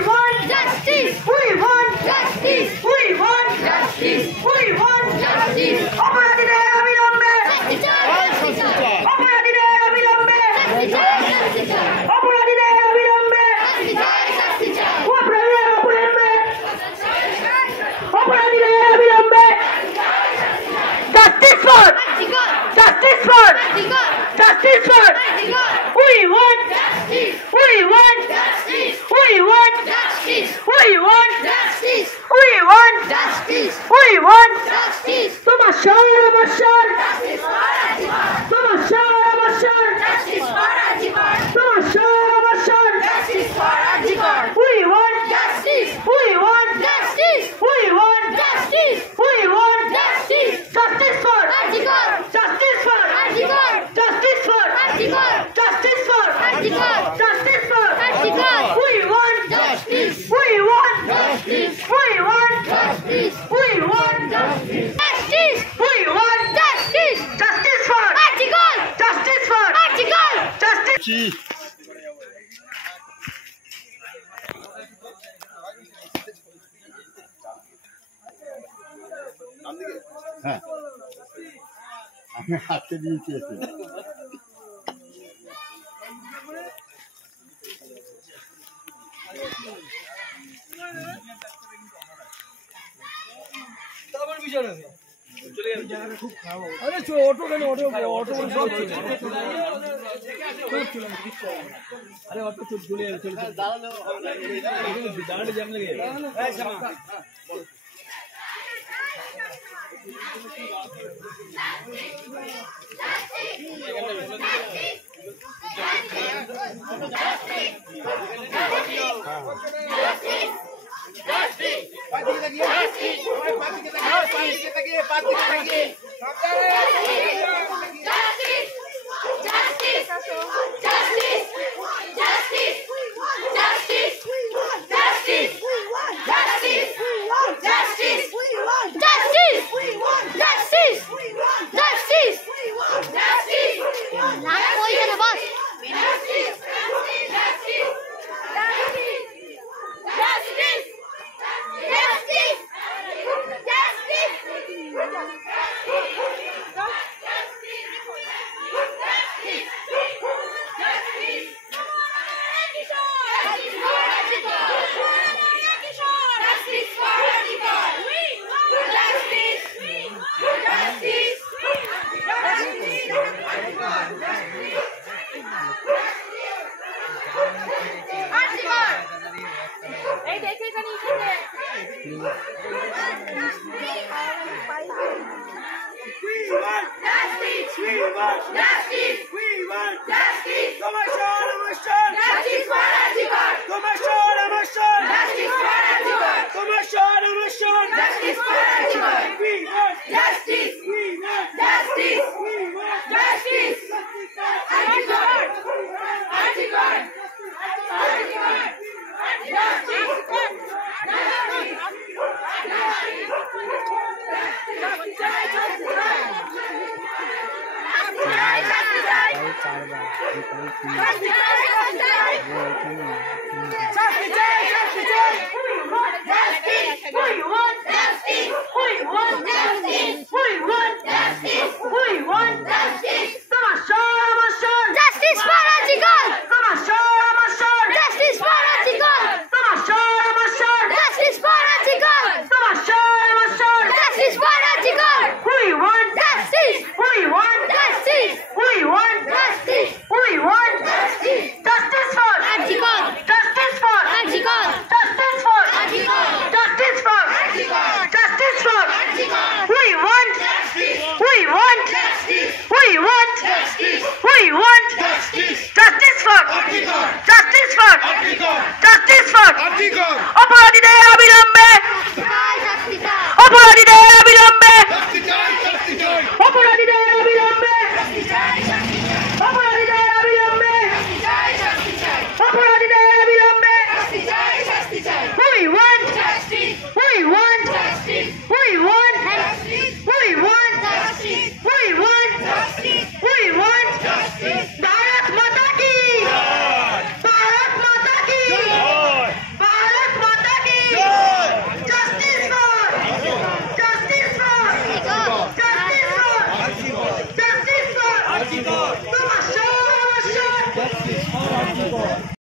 want justice. We want justice. We want justice. We want justice. অপরাধীদের অবিলম্বে অপরাধীদের অবিলম্বে অপরাধীদের অবিলম্বে অপরাধীদের অবিলম্বে justice for justice for justice for we want justice. We want justice. We want justice. We want justice. We want justice. We want justice. Tamasha justice for Adibar. Tamasha justice for Adibar. Tamasha justice for Adibar. We want justice. We want justice. We want justice. We want justice. Justice for Adibar. Justice for Adibar. Justice for Adibar. Justice for Adibar. Justice for Adibar. We want justice. We want justice. We want justice. We want justice. Justice. We want justice. Justice for Adibar. Justice for Adibar. Justice. হ্যাঁ আমি হাতে দিয়েছি अरे auto का auto auto अरे auto चले दाड़ जम लगे তামাশা